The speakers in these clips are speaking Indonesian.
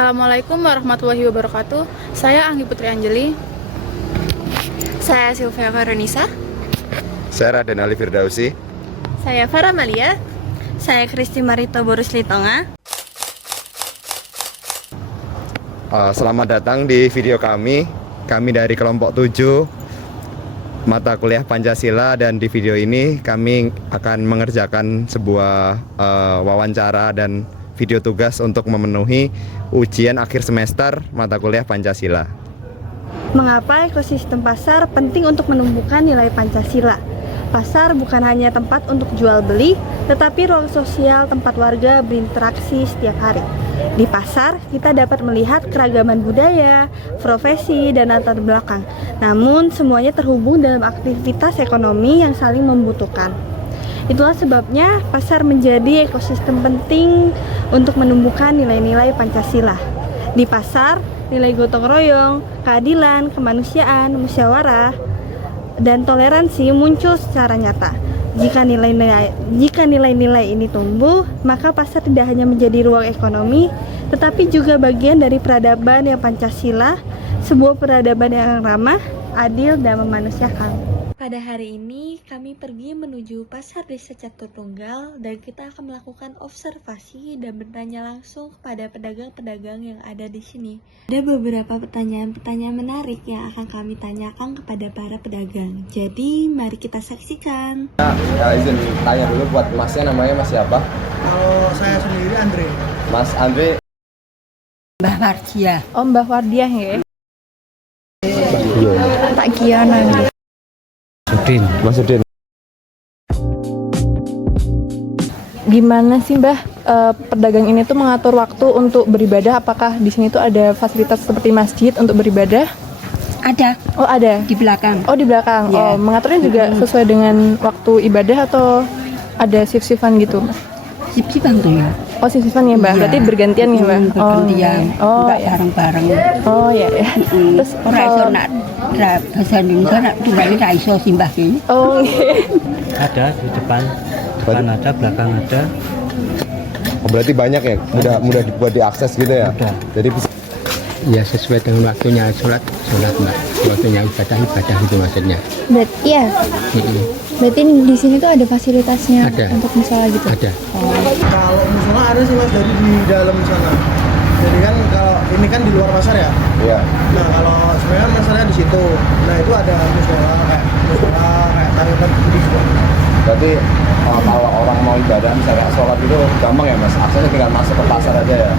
Assalamualaikum warahmatullahi wabarakatuh. Saya Anggi Putri Anjeli. Saya Sylvia Veronisa. Saya Raden Ali Firdausi. Saya Farah Malia. Saya Kristi Marito Borus Litonga. Selamat datang di video kami. Kami dari kelompok 7 mata kuliah Pancasila, dan di video ini kami akan mengerjakan sebuah wawancara dan video tugas untuk memenuhi ujian akhir semester mata kuliah Pancasila. Mengapa ekosistem pasar penting untuk menumbuhkan nilai Pancasila? Pasar bukan hanya tempat untuk jual beli, tetapi ruang sosial tempat warga berinteraksi setiap hari. Di pasar, kita dapat melihat keragaman budaya, profesi, dan latar belakang. Namun, semuanya terhubung dalam aktivitas ekonomi yang saling membutuhkan. Itulah sebabnya pasar menjadi ekosistem penting untuk menumbuhkan nilai-nilai Pancasila. Di pasar, nilai gotong royong, keadilan, kemanusiaan, musyawarah, dan toleransi muncul secara nyata. Jika nilai-nilai ini tumbuh, maka pasar tidak hanya menjadi ruang ekonomi, tetapi juga bagian dari peradaban yang Pancasila, sebuah peradaban yang ramah, adil, dan memanusiakan. Pada hari ini, kami pergi menuju Pasar Desa Catur Tunggal dan kita akan melakukan observasi dan bertanya langsung kepada pedagang-pedagang yang ada di sini. Ada beberapa pertanyaan-pertanyaan menarik yang akan kami tanyakan kepada para pedagang. Jadi, mari kita saksikan. Izin tanya dulu, buat masnya namanya mas siapa? Kalau saya sendiri Andre. Mas Andre. Mbah Wardiah. Oh, Mbah Wardiah ya. Tak Kiana. Mas Udin. Gimana sih Mbah pedagang ini tuh mengatur waktu untuk beribadah? Apakah di sini tuh ada fasilitas seperti masjid untuk beribadah? Ada Oh, ada. di belakang. Oh, di belakang. Ya. Oh, mengaturnya juga sesuai dengan waktu ibadah atau ada shift-shiftan gitu? Sip-sipan tuh ya. Oh, shift-shiftan ya, Mbah. Iya. Berarti bergantian ya, Mbah? Bergantian. Oh, Enggak ya. bareng-bareng. Oh, ya ya. Terus Ora iso nak bahasa Indonesia nak tulis ra iso simbah iki. Oh, nggih. Ada di depan ada, belakang ada. Oh, berarti banyak ya, mudah dibuat diakses gitu ya. Mudah. Jadi bisa. Ya sesuai dengan waktunya sholat mbak, waktunya ibadah itu maksudnya. Berarti ya, berarti di sini tuh ada fasilitasnya Ada. untuk musola gitu. Ada. Kalau musola ada sih mas, dari di dalam sana. Jadi kan kalau ini kan di luar pasar ya. Iya. Nah kalau sebenarnya masalahnya di situ. Nah itu ada musola kayak tarikan di situ. Berarti kalau orang mau ibadah misalnya sholat itu gampang ya mas, aksesnya tinggal masuk ke pasar aja ya.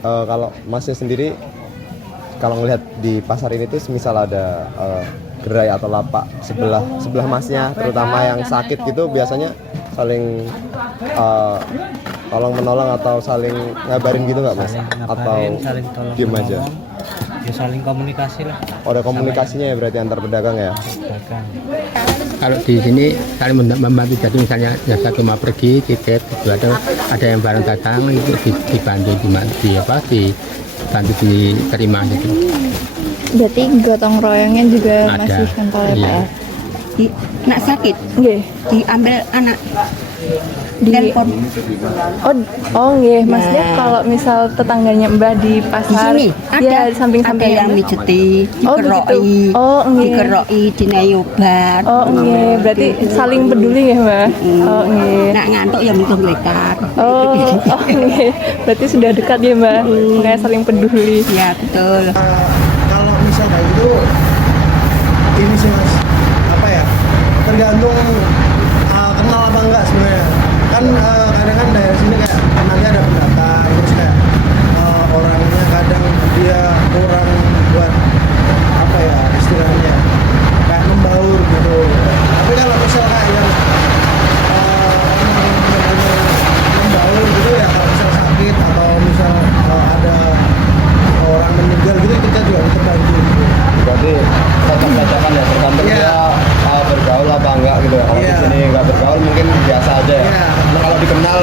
Kalau masnya sendiri, kalau ngelihat di pasar ini tuh misal ada gerai atau lapak sebelah masnya, terutama yang sakit gitu, biasanya saling tolong menolong atau saling ngabarin gitu nggak mas? Saling ngabarin, Atau saling tolong diem aja? menolong. Ya saling komunikasi lah. Oh, ada komunikasinya ya berarti antar pedagang ya? Pedagang. Kalau di sini saling membantu, jadi misalnya yang satu mau pergi titip itu ada yang barang datang itu dibantu dibantu diterima gitu. Berarti gotong royongnya juga Ada. masih kental ya, Pak Iya. ya? Nak sakit Nggih. diambil anak Di telepon Oh, nggih. Maksudnya kalau misal tetangganya Mbah di di pasar, sini ya ada samping-samping yang mijeti, Oh, dikeroki, begitu. Oh, nggih. dikeroki dinai obat. Oh, nggih. Berarti saling peduli ya, Mbah? Oh, nggih. Nak ngantuk ya minum lekar. Oh, nggih. Berarti sudah dekat ya, Mbah? Kayak saling peduli. Ya betul. Kalau misal kayak gitu, ini sih mas, apa ya? Tergantung kenal apa enggak sebenarnya. Kan kadang kan daerah sini kayak nanti ada pendatang, terus kayak orangnya kadang dia kurang buat apa ya istilahnya, kayak membaur gitu. Tapi kalau misal kayak yang membaur gitu ya, kalau misal sakit atau misal ada orang meninggal gitu, kita juga bisa bantu gitu. Berarti cocok-cocokan ya, tergantung Iya. dia bergaul apa enggak gitu ya. Kalau Iya. di sini nggak bergaul mungkin biasa aja ya. Iya. Nah, kalau dikenal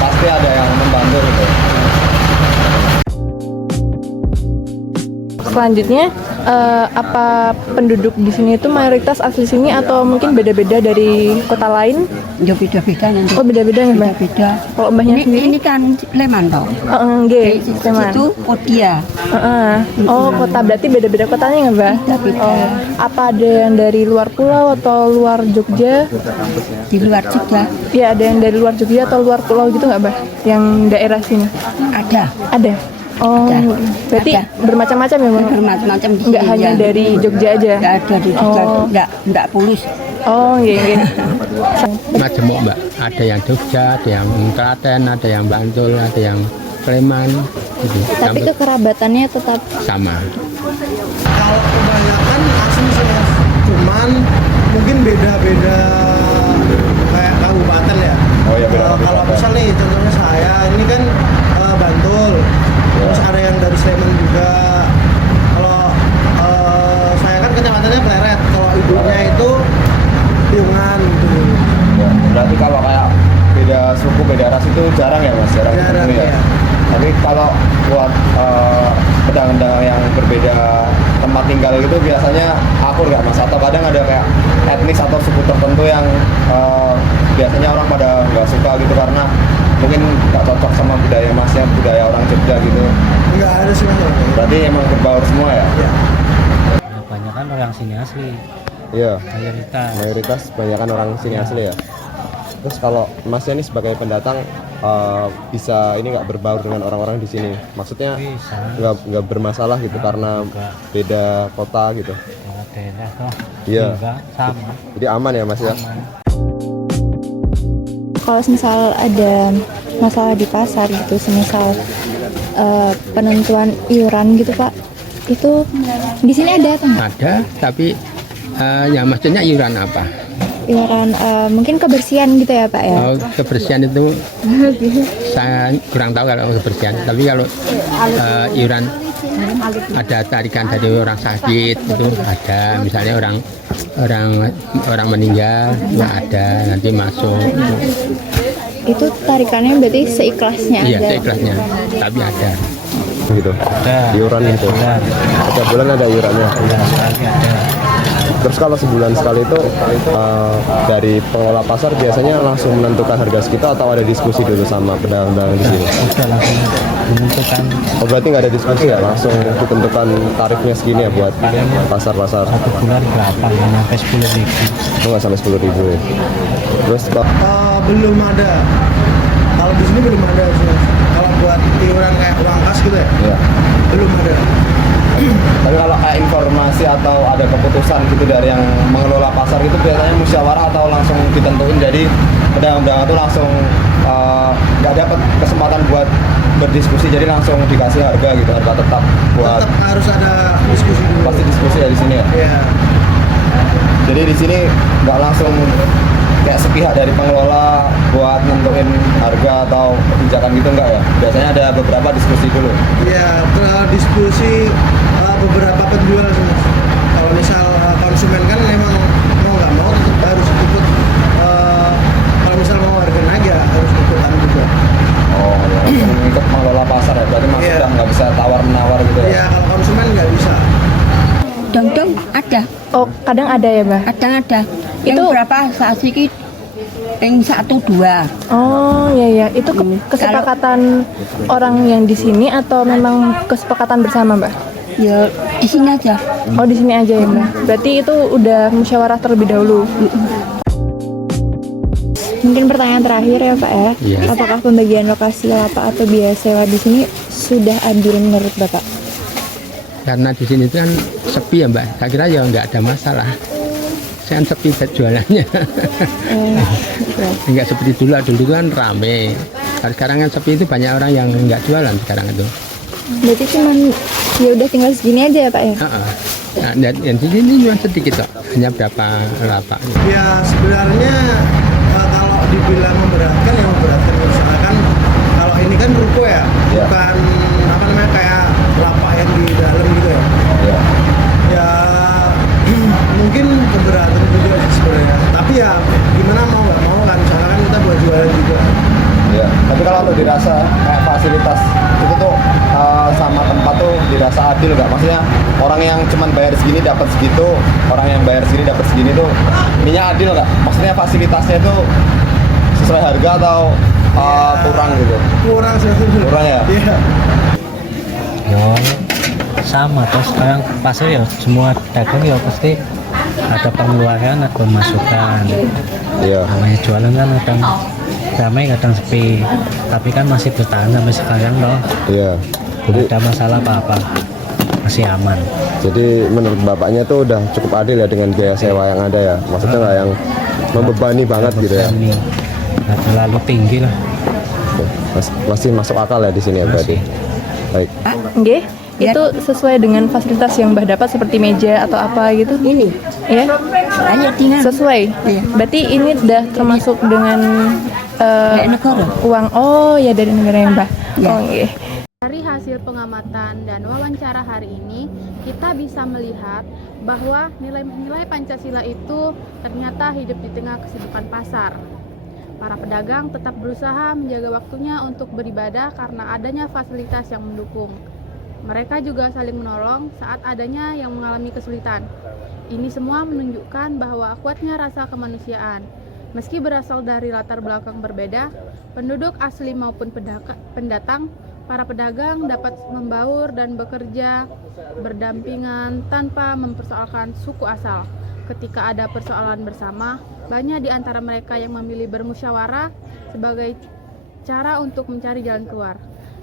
pasti ada yang membantu selanjutnya apa penduduk di sini itu mayoritas asli sini atau mungkin beda-beda dari kota lain? Ya beda-beda nanti. Oh beda-beda ya Mbak? Beda. Kalau Mbahnya sendiri? Ini kan Sleman toh. Nggih, Sleman. Itu Podia. Oh kota, berarti beda-beda kotanya nggak Mbak? Beda-beda. Oh, apa ada yang dari luar pulau atau luar Jogja? Di luar juga Ya ada yang dari luar Jogja atau luar pulau gitu nggak Mbak? Yang daerah sini? ada. Ada. Oh, Ada. berarti Ada. bermacam-macam ya Mbak? Bermacam-macam di Nggak sini, hanya ya. dari Jogja aja? Nggak ada di Jogja. Oh. Nggak pulus. Oh, iya. Majemuk Mbak, ada yang Jogja, ada yang Klaten, ada yang Bantul, ada yang Sleman gitu. Tapi kekerabatannya tetap sama. Kalau kebanyakan asli sih Mas. Cuman mungkin beda-beda kayak kabupaten ya. Oh iya, beda Kalau kabupaten. misal nih contohnya saya ini kan Bantul. Terus ada yang dari Sleman juga. Kalau saya kan kecamatannya Pleret. Kalau ibunya itu Piungan gitu. Ya, berarti kalau kayak beda suku, beda ras itu jarang ya Mas? Jarang Jarang, ketemu ya? ya. Tapi kalau buat pedang-pedang yang berbeda tempat tinggal gitu biasanya akur nggak Mas? Atau kadang ada kayak etnis atau suku tertentu yang biasanya orang pada nggak suka gitu karena mungkin nggak cocok sama budaya Masnya, budaya orang Jogja gitu. Nggak ada sih Mas. Berarti emang berbaur semua ya? Ya. Banyak kan orang sini asli, Iya. mayoritas. Mayoritas kebanyakan orang sini asli ya. Terus kalau Masnya nih sebagai pendatang bisa ini nggak berbaur dengan orang-orang di sini? Maksudnya Bisa. nggak bermasalah gitu karena Enggak. beda kota gitu. Beda daerah toh. Iya. Juga sama. Jadi aman ya Mas ya? Aman. kalau misal ada masalah di pasar gitu, semisal penentuan iuran gitu Pak, itu di sini ada apa nggak? Ada, tapi yang maksudnya iuran apa? Iuran mungkin kebersihan gitu ya Pak ya? Oh, kebersihan itu saya kurang tahu kalau kebersihan. Tapi kalau iuran ada tarikan dari orang sakit itu ada, misalnya orang meninggal itu ada, nanti masuk. Itu tarikannya berarti seikhlasnya Iya, aja. seikhlasnya, tapi ada. Gitu. Ada. Iuran gitu. Bulan. Setiap bulan ada iurannya. Bulan sekali ada. Terus kalau sebulan sekali itu dari pengelola pasar biasanya langsung menentukan harga segitu atau ada diskusi dulu sama pedagang-pedagang di sini? Udah langsung menentukan Oh berarti nggak ada diskusi ya? Langsung ditentukan tarifnya segini ya buat pasar-pasar? satu bulan berapa ya, sampai 10.000. Oh nggak sampai 10.000 ya? Terus Belum ada. Kalau di sini belum ada sih Mas. Kalau buat iuran kayak uang kas gitu ya, ya. belum ada. Tapi kalau kayak informasi atau ada keputusan gitu dari yang mengelola pasar itu biasanya musyawarah atau langsung ditentuin, jadi pedagang-pedagang itu langsung nggak dapat kesempatan buat berdiskusi, jadi langsung dikasih harga gitu, harga tetap buat Tetap harus ada diskusi dulu. pasti diskusi ya di sini ya. Iya. Jadi di sini nggak langsung kayak sepihak dari pengelola buat nentuin harga atau kebijakan gitu enggak ya? Biasanya ada beberapa diskusi dulu. Iya, diskusi beberapa penjual sih Mas. Kalau misal konsumen kan memang mau nggak mau tetap harus ikut. Kalau misal mau harga naik ya harus ikutan juga. Oh, ya. Ikut mengelola pasar ya. Berarti Mas Iya. udah nggak bisa tawar menawar gitu ya? Iya, kalau konsumen nggak bisa. Dong ada, Oh, kadang ada ya, Mbak? ada. Yang Itu- berapa saat ini? Yang 1-2. Oh, iya. Itu kesepakatan orang yang di sini atau memang kesepakatan bersama, Mbak? Ya di sini aja. Oh, di sini aja ya, Mbak. Berarti itu udah musyawarah terlebih dahulu. Mungkin pertanyaan terakhir ya Pak ya. Iya. Apakah pembagian lokasi lapak atau biaya sewa di sini sudah adil menurut Bapak? Karena di sini kan sepi ya Mbak, saya kira ya nggak ada masalah. Saya kan sepi jualannya. Nggak seperti dulu kan rame. Kalau sekarang kan sepi, itu banyak orang yang nggak jualan sekarang itu. Berarti cuman ya udah tinggal segini aja ya Pak ya? Nah, dan di sini cuma sedikit kok, hanya berapa lapak. Ya sebenarnya kalau dibilang memberatkan ya memberatkan. Misalkan kalau ini kan ruko ya, Iya. bukan apa namanya kayak lapak yang di dalam gitu ya. Iya. Ya mungkin keberatan juga sih sebenarnya. Tapi ya gimana mau nggak mau kan, soalnya kan kita buat jualan juga. Iya. Tapi kalau untuk dirasa kayak fasilitas itu tuh sama tempat tuh dirasa adil nggak? Maksudnya orang yang cuman bayar segini dapat segitu, orang yang bayar segini dapat segini tuh ininya adil nggak? Maksudnya fasilitasnya itu sesuai harga atau kurang gitu? Kurang sih. Kurang ya? Iya. Yo sama terus sekarang pasar ya semua dagang ya pasti ada pengeluaran ada pemasukan. Iya. Namanya jualan kan kadang ramai kadang sepi, tapi kan masih bertahan sampai sekarang loh. Iya. Tidak ada masalah apa-apa, masih aman. Jadi menurut bapaknya tuh udah cukup adil ya dengan biaya sewa yang ada ya? Maksudnya nggak yang membebani banget gitu ya? Ini nggak terlalu tinggi lah. Masih masuk akal ya di sini ya berarti? Baik. Nggih, itu sesuai dengan fasilitas yang Mbah dapat seperti meja atau apa gitu? Ini Ya, hanya tinggal sesuai. Iya. Berarti ini udah termasuk dengan dari negara. uang. Oh ya, dari negara yang Mbah. Ya. Oh nggih. Dari hasil pengamatan dan wawancara hari ini, kita bisa melihat bahwa nilai-nilai Pancasila itu ternyata hidup di tengah kesibukan pasar. Para pedagang tetap berusaha menjaga waktunya untuk beribadah karena adanya fasilitas yang mendukung. Mereka juga saling menolong saat adanya yang mengalami kesulitan. Ini semua menunjukkan bahwa kuatnya rasa kemanusiaan. Meski berasal dari latar belakang berbeda, penduduk asli maupun pendatang, para pedagang dapat membaur dan bekerja berdampingan tanpa mempersoalkan suku asal. Ketika ada persoalan bersama, banyak di antara mereka yang memilih bermusyawarah sebagai cara untuk mencari jalan keluar.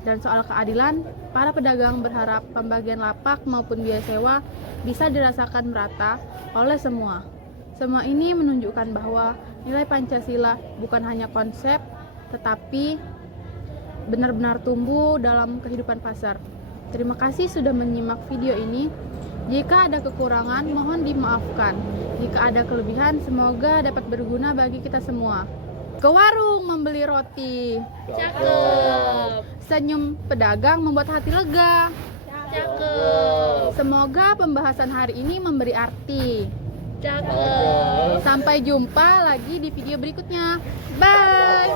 Dan soal keadilan, para pedagang berharap pembagian lapak maupun biaya sewa bisa dirasakan merata oleh semua. Semua ini menunjukkan bahwa nilai Pancasila bukan hanya konsep, tetapi benar-benar tumbuh dalam kehidupan pasar. Terima kasih sudah menyimak video ini. Jika ada kekurangan, mohon dimaafkan. Jika ada kelebihan, semoga dapat berguna bagi kita semua. Ke warung membeli roti. Cakep. Senyum pedagang membuat hati lega. Cakep. Semoga pembahasan hari ini memberi arti. Cakep. Sampai jumpa lagi di video berikutnya. Bye.